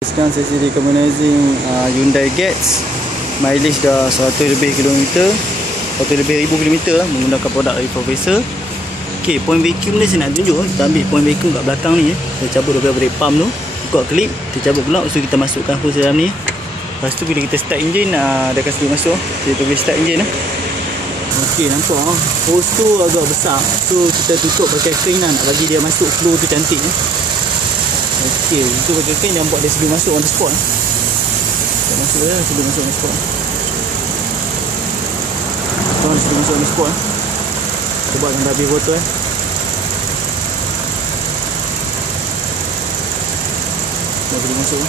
Sekarang saya sedang recognizing Hyundai Getz. Mileage dah 100 lebih kilometer, 100 lebih ribu kilometer menggunakan produk dari Professor. Ok, point vacuum ni saya nak tunjuk. Kita ambil point vacuum kat belakang ni. Kita cabut daripada brake pump tu, buka klip, kita cabut pula. Lepas tu kita masukkan hose dalam ni. Lepas tu bila kita start engine, dia akan sedikit masuk. Kita boleh start engine. Ok, nampak hose tu agak besar, so kita tutup pakai crane nak bagi dia masuk flow tu cantik. Ok, itu pakai crane dan buat dia sebelum masuk on the spot. Tak masuk dah sebelum masuk on the spot. Tuan sebelum masuk on the spot. Kita buat sampai habis botol. Dah boleh masuk.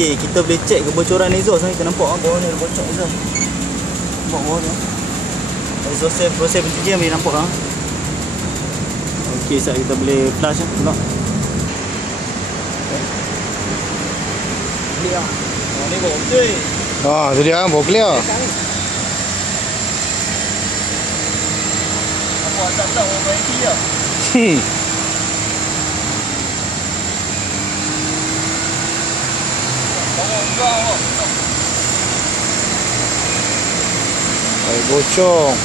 Okay, kita boleh check kebocoran exhaust. Kita nampak bawah ni ada bocor exhaust. Nampak bawah tu. Exhaust saya proses pencucian boleh nampak lah. Okay, sekejap kita boleh flush pula. Clear. Oh, ni bawa betul. Tu dia bawa clear. Apa asap tak orang berhenti lah. Air bocor.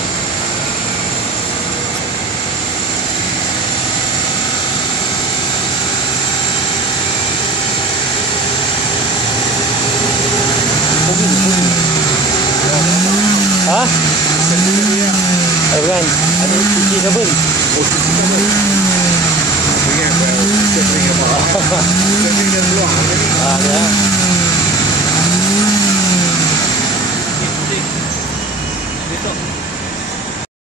Ha? Bukan. Ada cuci sabun. Oh, cuci sabun. Ingat cuci sabun. Cuci dah keluar. Ya. Besok